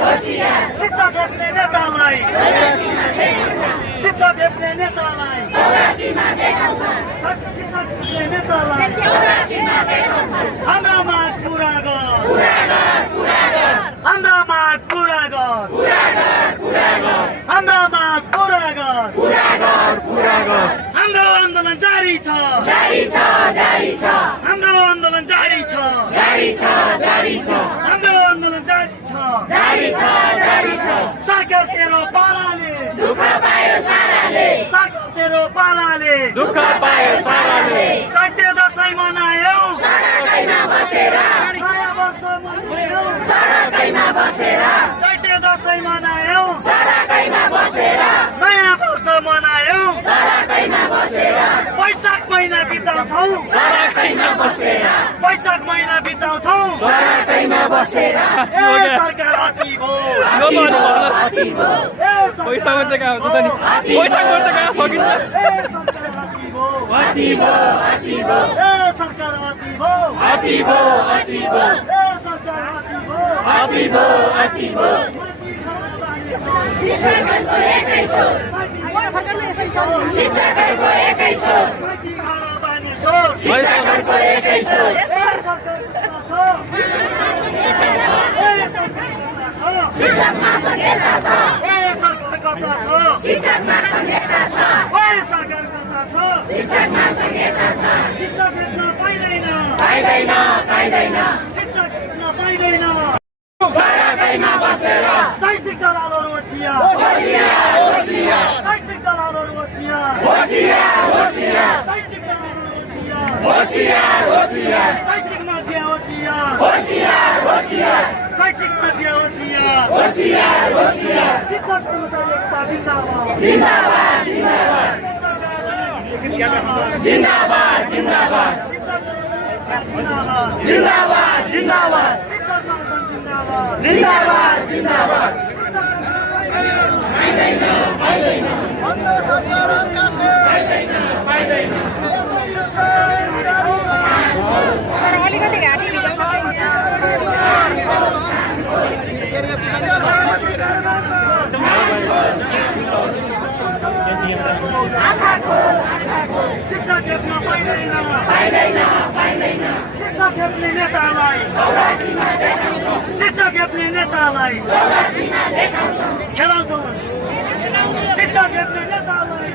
शिक्षा देख्ने नेतालाई शिक्षा देख्ने नेतालाई शिक्षा देख्ने नेतालाई हाम्रा माग पुरा गर हाम्रा माग पुरा गर हाम्रा माग पुरा गर हाम्रो आन्दोलन जारी छ हाम्रो आन्दोलन जारी छ हाम्रो आन्दोलन जारी छ सरकार तेरो पालाले दुःख पायो साराले सरकार तेरो पालाले दुःख पायो साराले चैते दशैं मनायौ सडकैमा बसेर नयाँ वर्ष मनायौ सडकैमा बसेर चैते दशैं मनायौ सडकैमा बसेर नयाँ वर्ष मनायौ सडकैमा बसेर वैशाख महिना बिताउँछौ सडकैमा बसेर वैशाख महिना बिताउँछौ सडकैमा बसेर सरकार अति भो पैसा मात्रै कहाँ हुन्छ त नि पैसा मात्रै कहाँ सकिन्छ सरकार अति भो शिक्षकहरूको एकै स्वर शिक्षकहरूको एकै स्वर शिक्षकहरूको एकै स्वर शिक्षकमा संहिता छ शिक्षकमा संहिता छ शिक्षकमा संहिता छ शिक्षक भेट्न पाइँदैन सडकैमा बसेर शैक्षिक दलालहरू होसियार शैक्षिक दलालहरू होसियार शैक्षिक माफिया होसियार शैक्षिक माफिया होसियार शिक्षक कर्मचारी एकता जिन्दाबाद अलिकति घाँटी शिक्षा देख्न पाइँदैन शिक्षा देख्ने नेतालाई खेलाउँछौ शिक्षा देख्ने नेतालाई